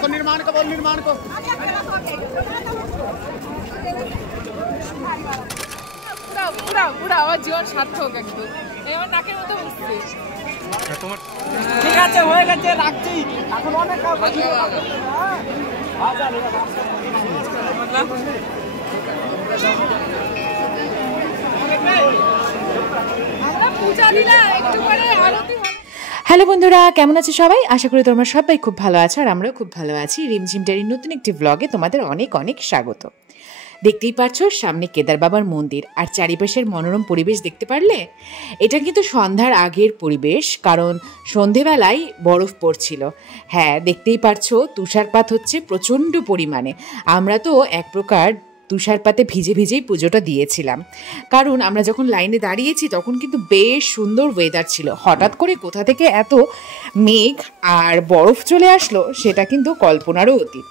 इसको निर्माण को बोल, निर्माण को। पूरा पूरा আমার জীবন সার্থক একদম। এবার নাকের মতো উঠছে। ঠিক আছে, হয়ে গেছে, রাখছি। এখন অনেক কাজ বাকি আছে। আমরা পূজা দিলা একটু পরে আরতি হবে। হ্যালো বন্ধুরা, কেমন আছো সবাই? আশা করি তোমরা সবাই খুব ভালো আছো আর আমরাও খুব ভালো আছি। রিমঝিম ডায়েরির নতুন একটি ব্লগে তোমাদের অনেক অনেক স্বাগত। দেখতেই পারছো সামনে কেদার বাবার মন্দির আর চারিপাশের মনোরম পরিবেশ দেখতে পারলে? এটা কিন্তু সন্ধ্যার আগের পরিবেশ, কারণ সন্ধেবেলায় বরফ পড়ছিল। হ্যাঁ, দেখতেই পারছো তুষারপাত হচ্ছে প্রচণ্ড পরিমাণে। আমরা তো এক প্রকার তুষারপাতে ভিজে ভিজেই পুজোটা দিয়েছিলাম, কারণ আমরা যখন লাইনে দাঁড়িয়েছি তখন কিন্তু বেশ সুন্দর ওয়েদার ছিল। হঠাৎ করে কোথা থেকে এত মেঘ আর বরফ চলে আসলো সেটা কিন্তু কল্পনারও অতীত।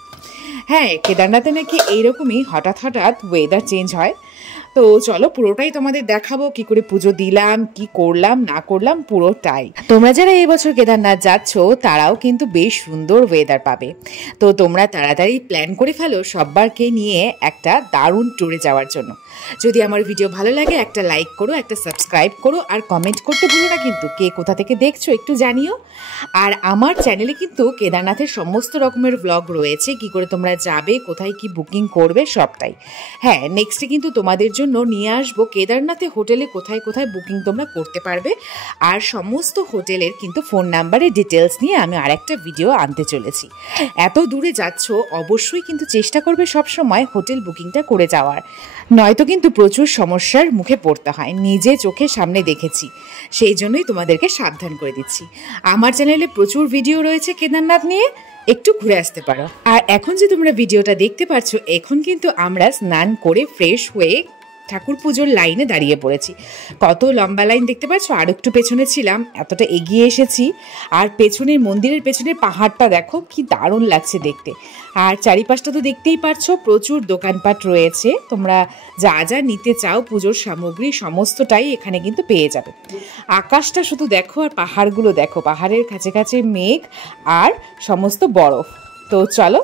হ্যাঁ, কেদারনাথে নাকি এইরকমই হঠাৎ হঠাৎ ওয়েদার চেঞ্জ হয়। তো চলো পুরোটাই তোমাদের দেখাবো, কি করে পুজো দিলাম, কি করলাম না করলাম পুরোটাই। তোমরা যারা এই বছর কেদারনাথ যাচ্ছ তারাও কিন্তু বেশ সুন্দর ওয়েদার পাবে। তো তোমরা তাড়াতাড়ি প্ল্যান করে ফেলো সব্বারকে নিয়ে একটা দারুণ ট্যুরে যাওয়ার জন্য। যদি আমার ভিডিও ভালো লাগে একটা লাইক করো, একটা সাবস্ক্রাইব করো আর কমেন্ট করতে ভুলো না কিন্তু, কে কোথা থেকে দেখছো একটু জানিও। আর আমার চ্যানেলে কিন্তু কেদারনাথের সমস্ত রকমের ব্লগ রয়েছে, কি করে তোমরা যাবে, কোথায় কি বুকিং করবে সবটাই। হ্যাঁ, নেক্সটে কিন্তু তোমাদের জন্য নিয়ে আসবো কেদারনাথে হোটেলে কোথায় কোথায় বুকিং তোমরা করতে পারবে, আর সমস্ত হোটেলের কিন্তু ফোন নাম্বারের ডিটেলস নিয়ে আমি আরেকটা ভিডিও আনতে চলেছি। এত দূরে যাচ্ছ অবশ্যই কিন্তু চেষ্টা করবে সবসময় হোটেল বুকিংটা করে যাওয়ার, নয়তো কিন্তু প্রচুর সমস্যার মুখে পড়তে হয়। নিজে চোখের সামনে দেখেছি, সেই জন্যই তোমাদেরকে সাবধান করে দিচ্ছি। আমার চ্যানেলে প্রচুর ভিডিও রয়েছে কেদারনাথ নিয়ে, একটু ঘুরে আসতে পারো। আর এখন যে তোমরা ভিডিওটা দেখতে পাচ্ছ, এখন কিন্তু আমরা স্নান করে ফ্রেশ হয়ে ঠাকুর পুজোর লাইনে দাঁড়িয়ে পড়েছি। কত লম্বা লাইন দেখতে পাচ্ছ, আর একটু পেছনে ছিলাম, এতটা এগিয়ে এসেছি। আর পেছনের মন্দিরের পেছনের পাহাড়টা দেখো কি দারুণ লাগছে দেখতে। আর চারিপাশটা তো দেখতেই পারছো, প্রচুর দোকানপাট রয়েছে। তোমরা যা যা নিতে চাও পুজোর সামগ্রী সমস্তটাই এখানে কিন্তু পেয়ে যাবে। আকাশটা শুধু দেখো আর পাহাড়গুলো দেখো, পাহাড়ের কাছে কাছে মেঘ আর সমস্ত বরফ। তো চলো।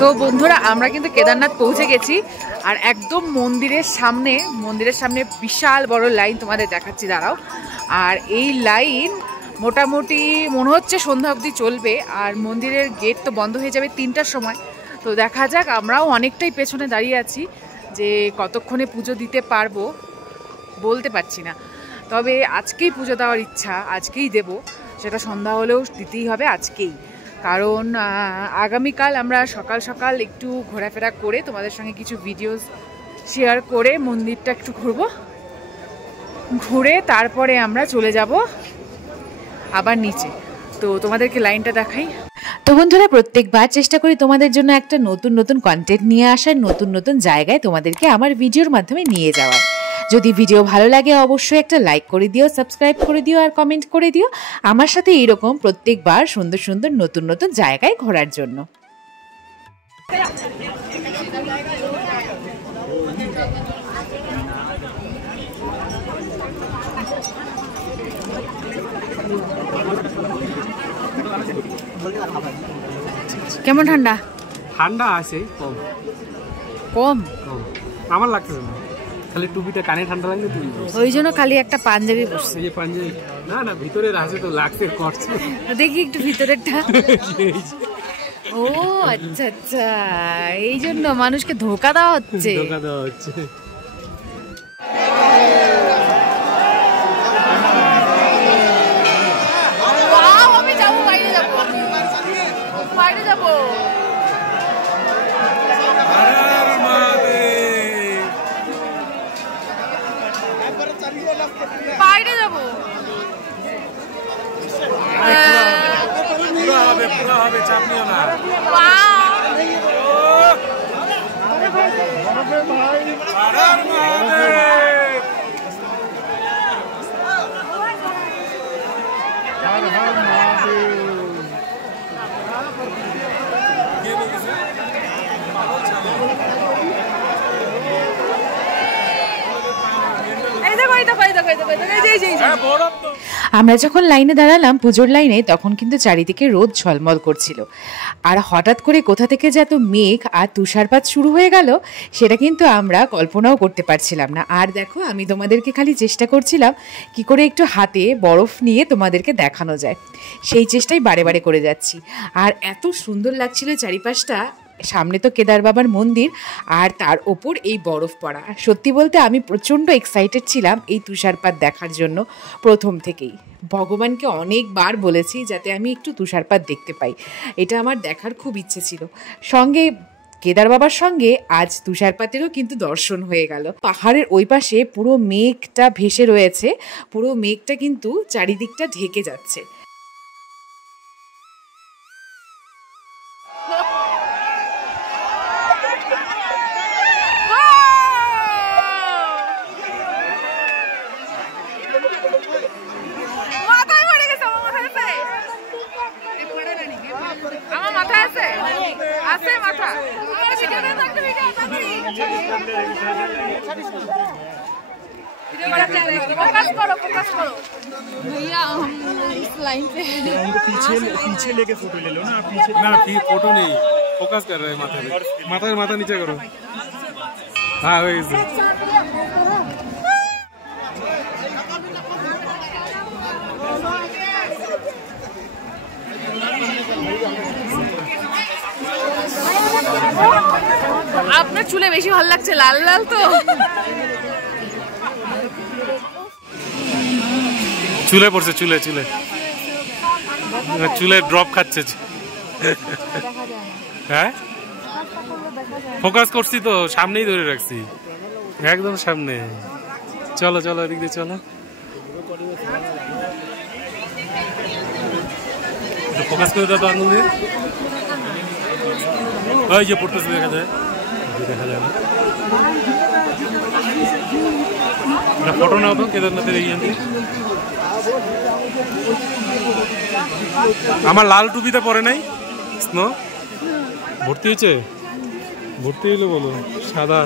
তো বন্ধুরা, আমরা কিন্তু কেদারনাথ পৌঁছে গেছি আর একদম মন্দিরের সামনে বিশাল বড় লাইন তোমাদের দেখাচ্ছি, দাঁড়াও। আর এই লাইন মোটামুটি মনে হচ্ছে সন্ধ্যা অবধি চলবে, আর মন্দিরের গেট তো বন্ধ হয়ে যাবে 3টার সময়। তো দেখা যাক, আমরাও অনেকটাই পেছনে দাঁড়িয়ে আছি, যে কতক্ষণে পুজো দিতে পারবো বলতে পারছি না। তবে আজকেই পুজো দেওয়ার ইচ্ছা, আজকেই দেব, সেটা সন্ধ্যা হলেও দিতেই হবে আজকেই। কারণ আগামীকাল আমরা সকাল সকাল একটু ঘোরাফেরা করে তোমাদের সঙ্গে কিছু ভিডিওস শেয়ার করে মন্দিরটা একটু ঘুরে তারপরে আমরা চলে যাব আবার নিচে। তো তোমাদেরকে লাইনটা দেখাই। তো বন্ধুরা, প্রত্যেকবার চেষ্টা করি তোমাদের জন্য একটা নতুন নতুন কন্টেন্ট নিয়ে আসার, নতুন নতুন জায়গায় তোমাদেরকে আমার ভিডিওর মাধ্যমে নিয়ে যাওয়ার। যদি ভিডিও ভালো লাগে অবশ্যই একটা লাইক করে দিও, সাবস্ক্রাইব করে দিও আর কমেন্ট করে দিও আমার সাথে এইরকম প্রত্যেকবার সুন্দর সুন্দর নতুন নতুন জায়গায় ঘোরার জন্য। কেমন ঠান্ডা? ঠান্ডা আছে, কম কম আমার লাগতেছে না, খালি টুপিটা কানে ঠান্ডা লাগলে তুই ওই জন্য খালি একটা পাঞ্জাবি পরছি। এই যে পাঞ্জাবি না ভিতরে আছে তো লাগছে, করছে। দেখি একটু ভিতরেরটা। ও আচ্ছা আচ্ছা, এই জন্য মানুষকে ধোকা দেওয়া হচ্ছে। আমি যাবো, বাইরে যাবো। বাইরে যাবো, পুরো হবে, চাপ নিও না। আমরা যখন লাইনে দাঁড়ালাম পুজোর লাইনে তখন কিন্তু চারিদিকে রোদ ঝলমল করছিল, আর হঠাৎ করে কোথা থেকে যে এত মেঘ আর তুষারপাত শুরু হয়ে গেল সেটা কিন্তু আমরা কল্পনাও করতে পারছিলাম না। আর দেখো আমি তোমাদেরকে খালি চেষ্টা করছিলাম কি করে একটু হাতে বরফ নিয়ে তোমাদেরকে দেখানো যায়, সেই চেষ্টাই বারে বারে করে যাচ্ছি। আর এত সুন্দর লাগছিল চারিপাশটা, সামনে তো কেদার বাবার মন্দির আর তার ওপর এই বরফ পড়া। সত্যি বলতে আমি প্রচণ্ড এক্সাইটেড ছিলাম এই তুষারপাত দেখার জন্য প্রথম থেকেই। ভগবানকে অনেকবার বলেছি যাতে আমি একটু তুষারপাত দেখতে পাই, এটা আমার দেখার খুব ইচ্ছে ছিল। সঙ্গে কেদার বাবার সঙ্গে আজ তুষারপাতেরও কিন্তু দর্শন হয়ে গেল। পাহাড়ের ওই পাশে পুরো মেঘটা ভেসে রয়েছে, পুরো মেঘটা কিন্তু চারিদিকটা ঢেকে যাচ্ছে। पीछे लेके फोटो ले लो ना, पीछे ना फोटो नहीं, फोकस कर रहे हैं माथा पे, माथा नीचे करो। हाँ वही আপনার চুলে বেশি ভালো লাগছে লাল লাল তো, চুলে পড়ছে, চুলে চুলে ড্রপ খাচ্ছে। হ্যাঁ ফোকাস করছি তো, সামনেই ধরে রাখছি, একদম সামনে। চলো চলো এদিক দিয়ে চলো, ফোকাস করে দাও তো আঙুল দিয়ে। ওই যে পড়তেছে দেখা যায়, দেখা যায় না। ফটো নাও তো কেদারনাথের এই দিয়ে। আমার লাল টুপিতে পরে নাই, স্নো ভর্তি হয়েছে, ভর্তি হইলে বলো সাদা।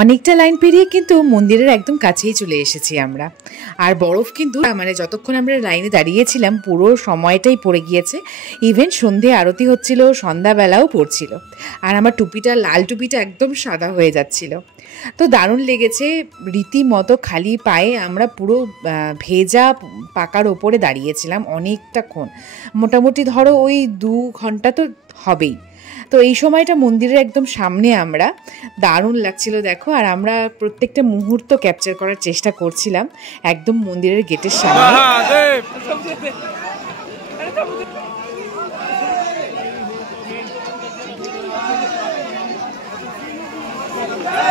অনেকটা লাইন পেরিয়ে কিন্তু মন্দিরের একদম কাছেই চলে এসেছি আমরা। আর বরফ কিন্তু মানে যতক্ষণ আমরা লাইনে দাঁড়িয়েছিলাম পুরো সময়টাই পড়ে গিয়েছে। ইভেন সন্ধে আরতি হচ্ছিল, সন্ধ্যাবেলাও পড়ছিল, আর আমার টুপিটা, লাল টুপিটা একদম সাদা হয়ে যাচ্ছিল। তো দারুণ লেগেছে, রীতিমতো খালি পায়ে আমরা পুরো ভেজা পাকার ওপরে দাঁড়িয়েছিলাম অনেকটাক্ষণ, মোটামুটি ধরো ওই 2 ঘন্টা তো হবেই। তো এই সময়টা মন্দিরের একদম সামনে আমরা, দারুণ লাগছিল দেখো। আর আমরা প্রত্যেকটা মুহূর্ত ক্যাপচার করার চেষ্টা করছিলাম একদম মন্দিরের গেটের সামনে।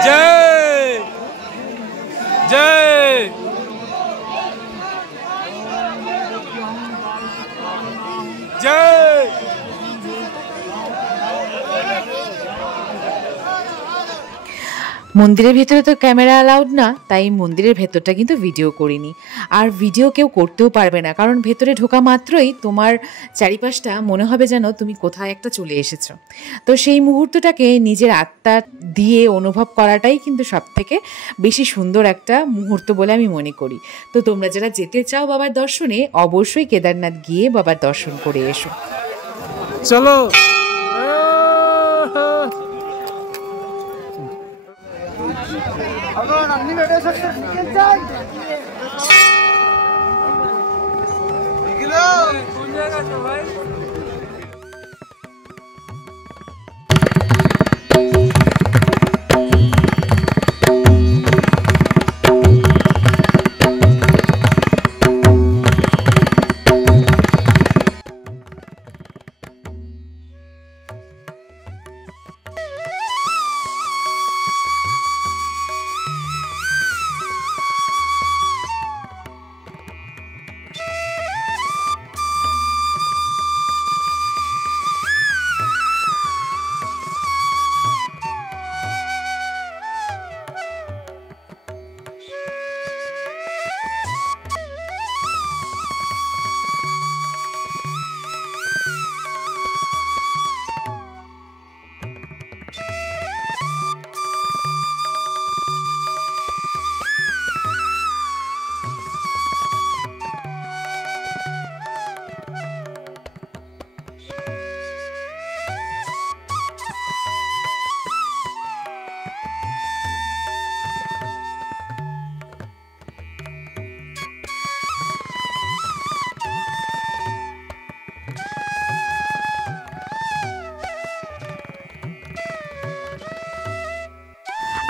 জয় জয় জয়। মন্দিরের ভেতরে তো ক্যামেরা অ্যালাউড না, তাই মন্দিরের ভেতরটা কিন্তু ভিডিও করিনি। আর ভিডিও কেউ করতেও পারবে না, কারণ ভেতরে ঢোকা মাত্রই তোমার চারিপাশটা মনে হবে যেন তুমি কোথায় একটা চলে এসেছো। তো সেই মুহূর্তটাকে নিজের আত্মা দিয়ে অনুভব করাটাই কিন্তু সবথেকে বেশি সুন্দর একটা মুহূর্ত বলে আমি মনে করি। তো তোমরা যারা যেতে চাও বাবার দর্শনে, অবশ্যই কেদারনাথ গিয়ে বাবার দর্শন করে এসো। চলো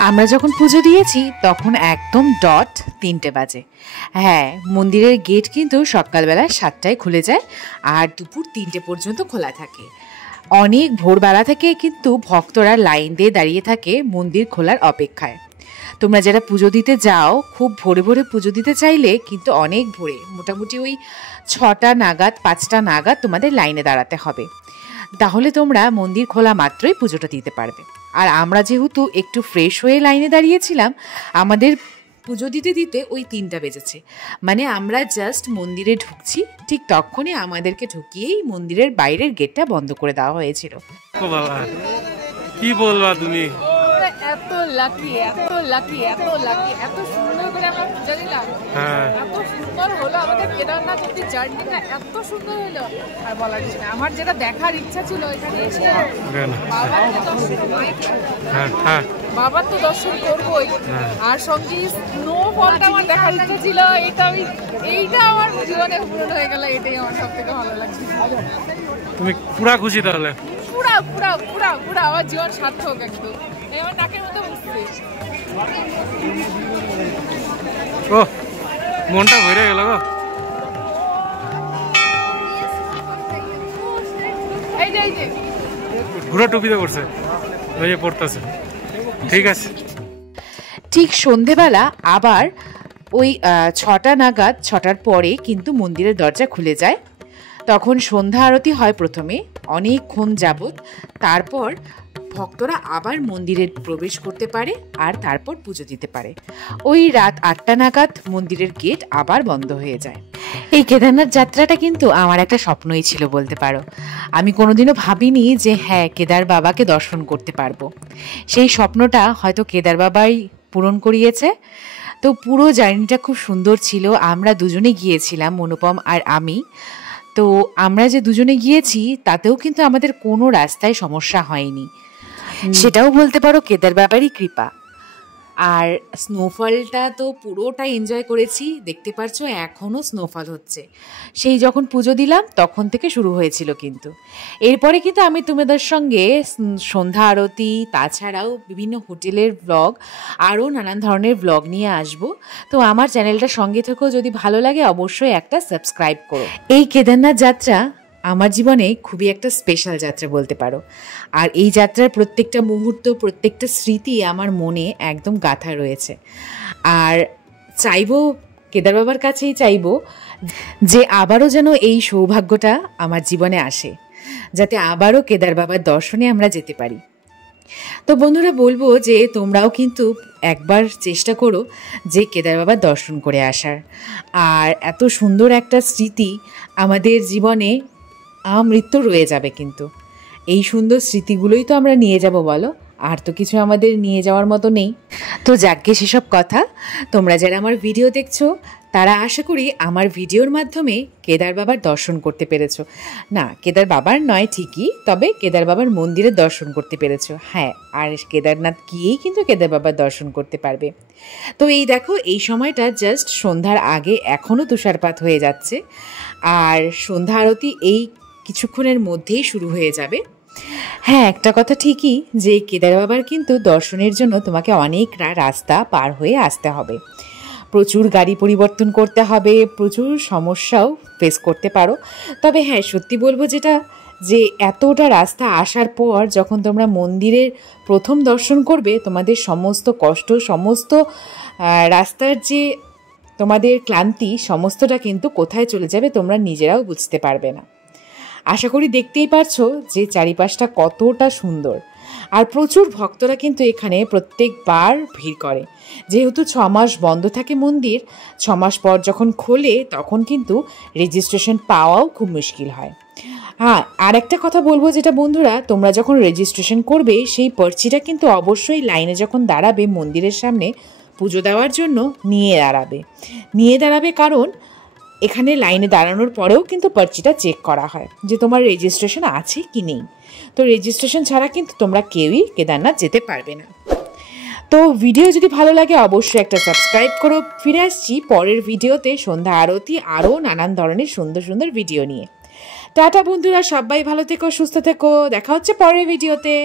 আমরা যখন পুজো দিয়েছি তখন একদম ডট 3টে বাজে। হ্যাঁ, মন্দিরের গেট কিন্তু সকালবেলা 7টায় খুলে যায় আর দুপুর 3টে পর্যন্ত খোলা থাকে। অনেক ভোরবেলা থেকে কিন্তু ভক্তরা লাইন দিয়ে দাঁড়িয়ে থাকে মন্দির খোলার অপেক্ষায়। তোমরা যারা পুজো দিতে যাও, খুব ভোরে ভোরে পুজো দিতে চাইলে কিন্তু অনেক ভোরে, মোটামুটি ওই 6টা নাগাদ 5টা নাগাদ তোমাদের লাইনে দাঁড়াতে হবে, তাহলে তোমরা মন্দির খোলা মাত্রই পুজোটা দিতে পারবে। আর আমরা যেহেতু একটু ফ্রেশ হয়ে লাইনে দাঁড়িয়েছিলাম, আমাদের পুজো দিতে দিতে ওই 3টা বেজেছে। মানে আমরা জাস্ট মন্দিরে ঢুকছি, ঠিক তখনই আমাদেরকে ঢুকিয়েই মন্দিরের বাইরের গেটটা বন্ধ করে দেওয়া হয়েছিল। কি বলবা তুমি? এত লাকি, এত লাকি, এত লাকি, এত সুন্দর করে আমরা পূজা দিলাম, এত সুন্দর হলো আমাদের কেদারনাথ অব্দি জার্নিটা, এত সুন্দর হলো আর বলার কিছু না। আমার যেটা দেখার ইচ্ছা ছিল এখানে এসে বাবার তো দর্শন করবোই, আর সঙ্গে স্নোফলটা আমার দেখার ইচ্ছা ছিল। এইটা আমার জীবনে পূরণ হয়ে গেল, এটাই আমার সব থেকে ভালো লাগছে। তুমি পুরা খুশি তাহলে? পুরা পুরা পুরা পুরা আমার জীবন সার্থক একদম। আমার নাকের মতো বুঝতে ও মনটা ভরে গেল গো। ঘুরা টুপিতে করছে, ওই যে পড়তেছে। ঠিক আছে, ঠিক সন্ধেবেলা আবার ওই 6টা নাগাদ, 6টার পরে কিন্তু মন্দিরের দরজা খুলে যায়। তখন সন্ধ্যা আরতি হয় প্রথমে অনেকক্ষণ যাবৎ, তারপর ভক্তরা আবার মন্দিরে প্রবেশ করতে পারে আর তারপর পুজো দিতে পারে। ওই রাত 8টা নাগাদ মন্দিরের গেট আবার বন্ধ হয়ে যায়। এই কেদারনাথ যাত্রাটা কিন্তু আমার একটা স্বপ্নই ছিল বলতে পারো। আমি কোনোদিনও ভাবিনি যে হ্যাঁ, কেদার বাবাকে দর্শন করতে পারবো। সেই স্বপ্নটা হয়তো কেদার বাবাই পূরণ করিয়েছে। তো পুরো জার্নিটা খুব সুন্দর ছিল। আমরা দুজনে গিয়েছিলাম, অনুপম আর আমি। তো আমরা যে দুজনে গিয়েছি তাতেও কিন্তু আমাদের কোনো রাস্তায় সমস্যা হয়নি, সেটাও বলতে পারো কেদার বাবারই কৃপা। আর স্নোফলটা তো পুরোটাই এনজয় করেছি, দেখতে পারছো এখনও স্নোফল হচ্ছে। সেই যখন পুজো দিলাম তখন থেকে শুরু হয়েছিল কিন্তু। এরপরে কিন্তু আমি তোমাদের সঙ্গে সন্ধ্যা আরতি, তাছাড়াও বিভিন্ন হোটেলের ব্লগ, আরও নানান ধরনের ব্লগ নিয়ে আসব। তো আমার চ্যানেলটা সঙ্গে থেকেও যদি ভালো লাগে অবশ্যই একটা সাবস্ক্রাইব করো। এই কেদারনাথ যাত্রা আমার জীবনে খুবই একটা স্পেশাল যাত্রা বলতে পারো। আর এই যাত্রার প্রত্যেকটা মুহূর্ত, প্রত্যেকটা স্মৃতি আমার মনে একদম গাঁথা রয়েছে। আর চাইবো, কেদার বাবার কাছেই চাইবো যে আবারও যেন এই সৌভাগ্যটা আমার জীবনে আসে, যাতে আবারও কেদার বাবার দর্শনে আমরা যেতে পারি। তো বন্ধুরা বলবো যে তোমরাও কিন্তু একবার চেষ্টা করো যে কেদার বাবার দর্শন করে আসার। আর এত সুন্দর একটা স্মৃতি আমাদের জীবনে আমৃত্যু রয়ে যাবে কিন্তু। এই সুন্দর স্মৃতিগুলোই তো আমরা নিয়ে যাব বলো, আর তো কিছু আমাদের নিয়ে যাওয়ার মতো নেই। তো যাকে সেসব কথা, তোমরা যারা আমার ভিডিও দেখছো তারা আশা করি আমার ভিডিওর মাধ্যমে কেদার বাবার দর্শন করতে পেরেছো। না, কেদার বাবার নয় ঠিকই, তবে কেদার বাবার মন্দিরের দর্শন করতে পেরেছো। হ্যাঁ, আর কেদারনাথ গিয়েই কিন্তু কেদার বাবার দর্শন করতে পারবে। তো এই দেখো, এই সময়টা জাস্ট সন্ধ্যার আগে, এখনও তুষারপাত হয়ে যাচ্ছে। আর সন্ধ্যা আরতি এই কিছুক্ষণের মধ্যেই শুরু হয়ে যাবে। হ্যাঁ, একটা কথা ঠিকই যে কেদার বাবার কিন্তু দর্শনের জন্য তোমাকে অনেক রাস্তা পার হয়ে আসতে হবে, প্রচুর গাড়ি পরিবর্তন করতে হবে, প্রচুর সমস্যাও ফেস করতে পারো। তবে হ্যাঁ, সত্যি বলবো যেটা, যে এতটা রাস্তা আসার পর যখন তোমরা মন্দিরের প্রথম দর্শন করবে, তোমাদের সমস্ত কষ্ট, সমস্ত রাস্তার যে তোমাদের ক্লান্তি, সমস্তটা কিন্তু কোথায় চলে যাবে তোমরা নিজেরাও বুঝতে পারবে না। আশা করি দেখতেই পারছো যে চারিপাশটা কতটা সুন্দর। আর প্রচুর ভক্তরা কিন্তু এখানে প্রত্যেকবার ভিড় করে। যেহেতু 6 মাস বন্ধ থাকে মন্দির, 6 মাস পর যখন খোলে তখন কিন্তু রেজিস্ট্রেশন পাওয়াও খুব মুশকিল হয়। হ্যাঁ, আর একটা কথা বলবো যেটা বন্ধুরা, তোমরা যখন রেজিস্ট্রেশন করবে সেই পার্চিটা কিন্তু অবশ্যই লাইনে যখন দাঁড়াবে মন্দিরের সামনে পুজো দেওয়ার জন্য নিয়ে দাঁড়াবে কারণ এখানে লাইনে দাঁড়ানোর পরেও কিন্তু পার্চিটা চেক করা হয় যে তোমার রেজিস্ট্রেশন আছে কি নেই। তো রেজিস্ট্রেশন ছাড়া কিন্তু তোমরা কেউই কেদারনাথ যেতে পারবে না। তো ভিডিও যদি ভালো লাগে অবশ্যই একটা সাবস্ক্রাইব করো। ফিরে আসছি পরের ভিডিওতে সন্ধ্যা আরতি, আরও নানান ধরনের সুন্দর সুন্দর ভিডিও নিয়ে। টাটা বন্ধুরা, সবাই ভালো থেকো, সুস্থ থেকো, দেখা হচ্ছে পরের ভিডিওতে।